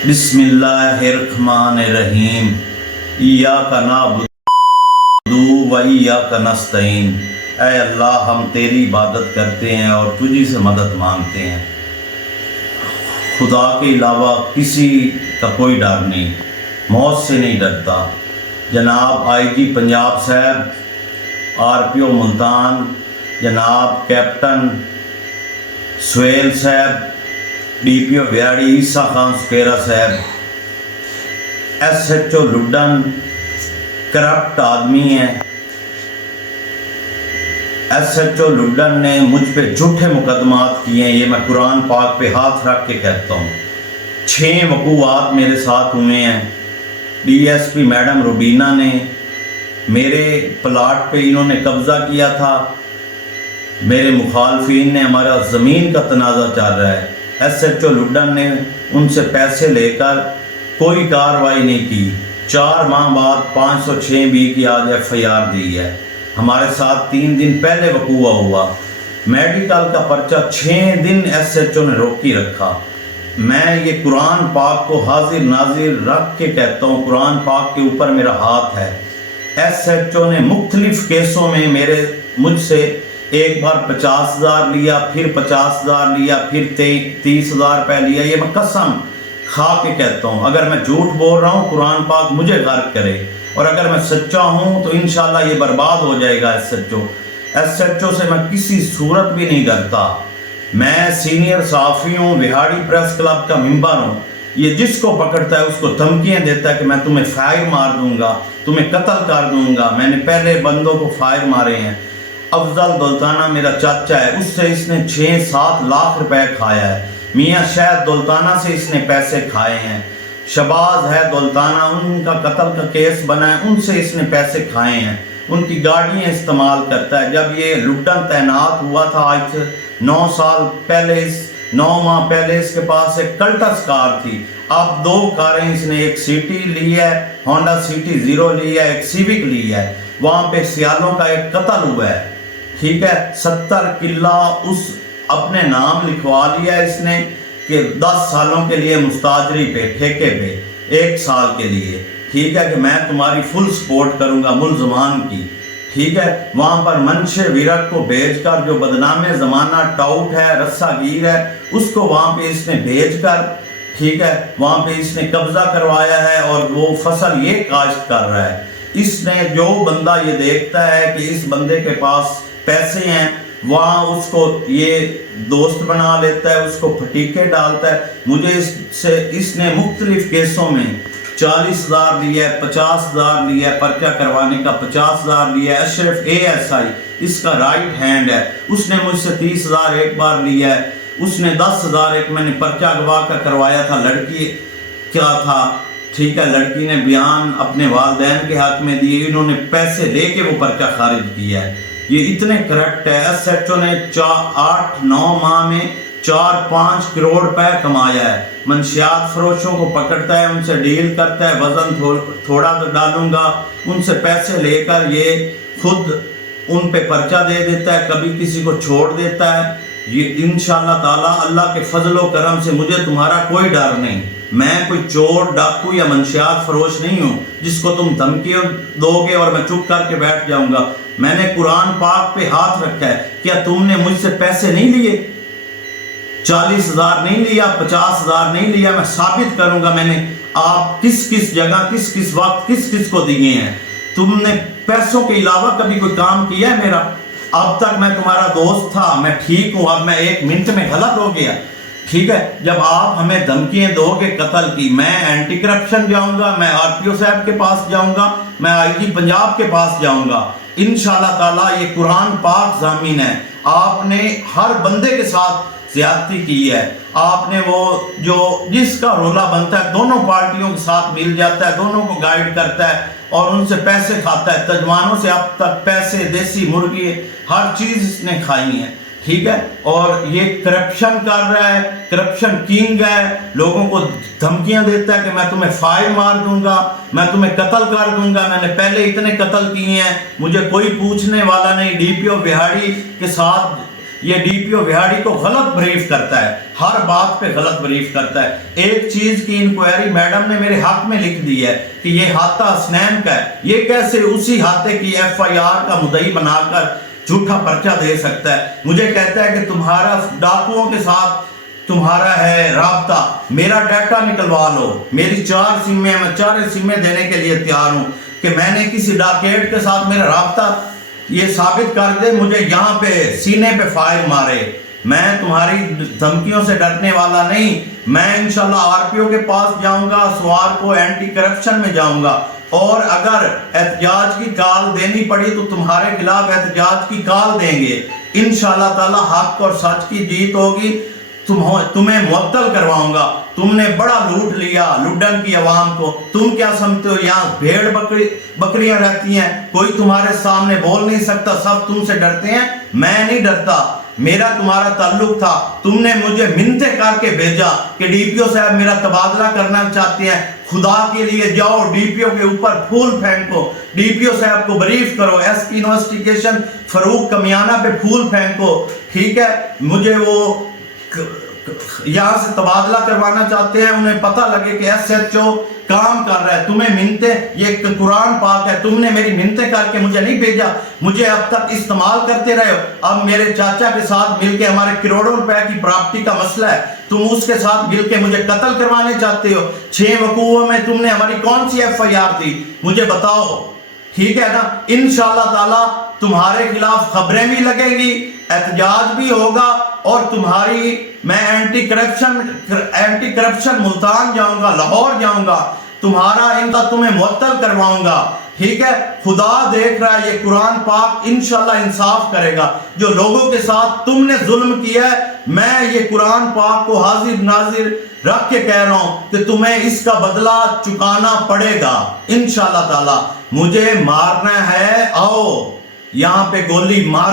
बिस्मिल्लाहिर्रहमानिर्रहीम। इय्याका नअबुदु व इय्याका नस्तईन। ऐ अल्लाह, हम तेरी इबादत करते हैं और तुझी से मदद मांगते हैं। खुदा के अलावा किसी का कोई डर नहीं, मौत से नहीं डरता। जनाब IG पंजाब साहब, RPO मुल्तान जनाब कैप्टन सुहेल साहब, DPO व्याड़ी ईसा खान सुकेरा साहब, SHO लुड्डन करप्ट आदमी है। SHO लुड्डन ने मुझ पे झूठे मुकदमात किए हैं, ये मैं कुरान पाक पे हाथ रख के कहता हूँ। 6 वक़ूआत मेरे साथ हुए हैं। DSP मैडम रुबीना ने मेरे प्लाट पे इन्होंने कब्ज़ा किया था, मेरे मुखालफिन ने, हमारा ज़मीन का तनाज़ा चल रहा है। SHO लुड्डन ने उनसे पैसे लेकर कोई कार्रवाई नहीं की। 4 माह बाद 506B की आज FIR दी है। हमारे साथ 3 दिन पहले वक़ूआ हुआ। मेडिकल का पर्चा 6 दिन SHO ने रोकी रखा। मैं ये कुरान पाक को हाजिर नाजिर रख के कहता हूँ, कुरान पाक के ऊपर मेरा हाथ है। SHO ने मुख्तलिफ केसों में मुझसे एक बार 50,000 लिया, फिर 50,000 लिया, फिर 30,000 रुपये लिया। ये मैं कसम खा के कहता हूँ, अगर मैं झूठ बोल रहा हूँ कुरान पाक मुझे गर्क करे, और अगर मैं सच्चा हूँ तो इंशाल्लाह ये बर्बाद हो जाएगा। SHO से मैं किसी सूरत भी नहीं डरता। मैं सीनियर सहाफ़ी हूँ, बिहाड़ी प्रेस क्लब का मेंबर हूँ। ये जिसको पकड़ता है उसको धमकियाँ देता है कि मैं तुम्हें फायर मार दूंगा, तुम्हें कत्ल कर दूंगा। मैंने पहले बंदों को फायर मारे हैं। अफजल दौलताना मेरा चाचा है, उससे इसने 6-7 लाख रुपए खाया है। मियाँ शहद दौलताना से इसने पैसे खाए हैं। शबाज है दौलताना, उनका कत्ल का केस बना है, उनसे इसने पैसे खाए हैं। उनकी गाड़ियाँ इस्तेमाल करता है। जब ये लुड्डन तैनात हुआ था आज 9 माह पहले इसके पास एक कल्टस कार थी। अब 2 कारें इसने, एक सिटी ली है, होंडा सिटी 0 ली है, एक सिविक ली है। वहाँ पे सियालों का एक कत्ल हुआ है, ठीक है। 70 किला उस अपने नाम लिखवा लिया इसने कि 10 सालों के लिए मुस्ताजरी पे, ठेके पे, 1 साल के लिए, ठीक है, कि मैं तुम्हारी फुल सपोर्ट करूंगा मुलजमान की, ठीक है। वहां पर मनशे विरक को भेजकर, जो बदनामे जमाना टाउट है, रस्सागीर है, उसको वहां पे इसने भेजकर, ठीक है, वहां पे इसने कब्जा करवाया है और वो फसल ये काश्त कर रहा है। इसने, जो बंदा ये देखता है कि इस बंदे के पास पैसे हैं, वहाँ उसको ये दोस्त बना लेता है, उसको फटीके डालता है। मुझे इसने मुख्तलिफ केसों में 40,000 लिया है, 50,000 लिया है, पर्चा करवाने का 50,000 लिया है। अशरफ ASI इसका राइट हैंड है, उसने मुझसे 30,000 एक बार लिया है। उसने 10,000 एक मैंने पर्चा गवाह का करवाया था, लड़की क्या था, ठीक है, लड़की ने बयान अपने वालिदैन के हक में दिए, इन्होंने पैसे लेके वो पर्चा खारिज किया है। ये इतने करप्ट है। SHO ने 8-9 माह में 4-5 करोड़ रुपए कमाया है। मंशियात फरोशों को पकड़ता है, उनसे डील करता है, वजन थोड़ा तो डालूंगा, उनसे पैसे लेकर ये खुद उन पे पर्चा दे देता है, कभी किसी को छोड़ देता है। ये इंशाअल्लाह ताला अल्लाह के फजलो करम से मुझे तुम्हारा कोई डर नहीं। मैं कोई चोर, डाकू या मंशियात फरोश नहीं हूँ जिसको तुम धमकियाँ दोगे और मैं चुप करके बैठ जाऊंगा। मैंने कुरान पाक पे हाथ रखा है। क्या तुमने मुझसे पैसे नहीं लिए? 40,000 नहीं लिया, 50,000 नहीं लिया। मैं साबित करूंगा मैंने आप किस किस जगह, किस किस वक्त, किस किस को दिए हैं। तुमने पैसों के अलावा कभी कोई काम किया है मेरा? अब तक मैं तुम्हारा दोस्त था, मैं ठीक हूं। अब मैं 1 मिनट में गलत हो गया, ठीक है। जब आप हमें धमकियां दोगे कत्ल की, मैं एंटी करप्शन जाऊंगा, मैं RPO साहब के पास जाऊंगा, मैं IG पंजाब के पास जाऊंगा। इंशाअल्लाह ताला ये कुरान पाक ज़ामीन है। आपने हर बंदे के साथ ज्यादती की है। आपने वो जो जिसका रोला बनता है, दोनों पार्टियों के साथ मिल जाता है, दोनों को गाइड करता है और उनसे पैसे खाता है। तजमानों से अब तक पैसे, देसी मुर्गी, हर चीज़ इसने खाई है, ठीक है। और ये करप्शन कर रहा है, करप्शन किंग है। लोगों को धमकियां देता है कि मैं तुम्हें फायर मार दूंगा, मैं तुम्हें कत्ल कर दूंगा। मैंने पहले इतने कत्ल किए हैं, मुझे कोई पूछने वाला नहीं। DPO बिहाड़ी के साथ یہ ڈی پی او وہاڑی کو غلط بریف کرتا ہے، ہر بات پہ غلط بریف کرتا ہے۔ ایک چیز کی انکوائری میڈم نے میرے حق میں لکھ دی ہے کہ یہ ہاتھا حسنین کا ہے، یہ کیسے اسی ہاتھے کی ایف آئی آر کا مدعی بنا کر جھوٹا پرچہ دے سکتا ہے؟ مجھے کہتا ہے کہ تمہارا ڈاکوؤں کے ساتھ تمہارا ہے رابطہ، میرا ڈیٹا نکلوا لو، میری 4 سمیں، میں 4 سمیں دینے کے لیے تیار ہوں کہ میں نے کسی ڈاکیٹ کے ساتھ میرا رابطہ، یہ ثابت کر دے، مجھے یہاں پہ سینے پہ فائر مارے۔ میں تمہاری دھمکیوں سے ڈرنے والا نہیں، میں انشاءاللہ آر پی او کے پاس جاؤں گا، سوار کو اینٹی کرپشن میں جاؤں گا، اور اگر احتجاج کی کال دینی پڑی تو تمہارے خلاف احتجاج کی کال دیں گے۔ انشاءاللہ تعالی حق اور سچ کی جیت ہوگی، تمہیں معطل کرواؤں گا۔ تم نے بڑا لوٹ لیا لڈن کی عوام کو، تم کیا سمجھتے ہو یہاں بھیڑ بکریاں رہتی ہیں، کوئی تمہارے سامنے بول نہیں سکتا، سب تم سے ڈرتے ہیں؟ میں نہیں ڈرتا، میرا تمہارا تعلق تھا، تم نے مجھے منتیں کر کے بھیجا کہ ڈی پی او صاحب میرا تبادلہ کرنا چاہتے ہیں، خدا کے لیے جاؤ ڈی پی او کے اوپر پھول پھینکو، ڈی پی او صاحب کو بریف کرو، ایس پی انویسٹیگیشن فاروق کمیانہ پہ پھول پھینکو، ٹھیک ہے؟ مجھے وہ یہاں سے تبادلہ کروانا چاہتے ہیں، انہیں پتہ لگے کہ ایس ایچ او کام کر رہا ہے، تمہیں منتیں، یہ قرآن پاک ہے، تم نے میری منتیں کر کے مجھے نہیں بھیجا، مجھے اب تک استعمال کرتے رہے ہو۔ اب میرے چاچا کے ساتھ مل کے ہمارے کروڑوں روپے کی پراپرٹی کا مسئلہ ہے، تم اس کے ساتھ مل کے مجھے قتل کروانے چاہتے ہو۔ 6 وقوعوں میں تم نے ہماری کون C F I are the مجھے بتاؤ، ٹھیک ہے نا؟ انشاءاللہ تعالی تمہارے خلاف خبریں بھی لگیں گی، احتجاج بھی ہوگا، اور تمہاری میں اینٹی کرپشن ملتان جاؤں گا، لاہور جاؤں گا، تمہارا ان کا تمہیں معطل کرواؤں گا، ٹھیک ہے؟ خدا دیکھ رہا ہے، یہ قرآن پاک انشاءاللہ انصاف کرے گا۔ جو لوگوں کے ساتھ تم نے ظلم کیا ہے، میں یہ قرآن پاک کو حاضر ناظر رکھ کے کہہ رہا ہوں کہ تمہیں اس کا بدلہ چکانا پڑے گا انشاءاللہ تعالی۔ مجھے مارنا ہے، آؤ یہاں پہ گولی مارو۔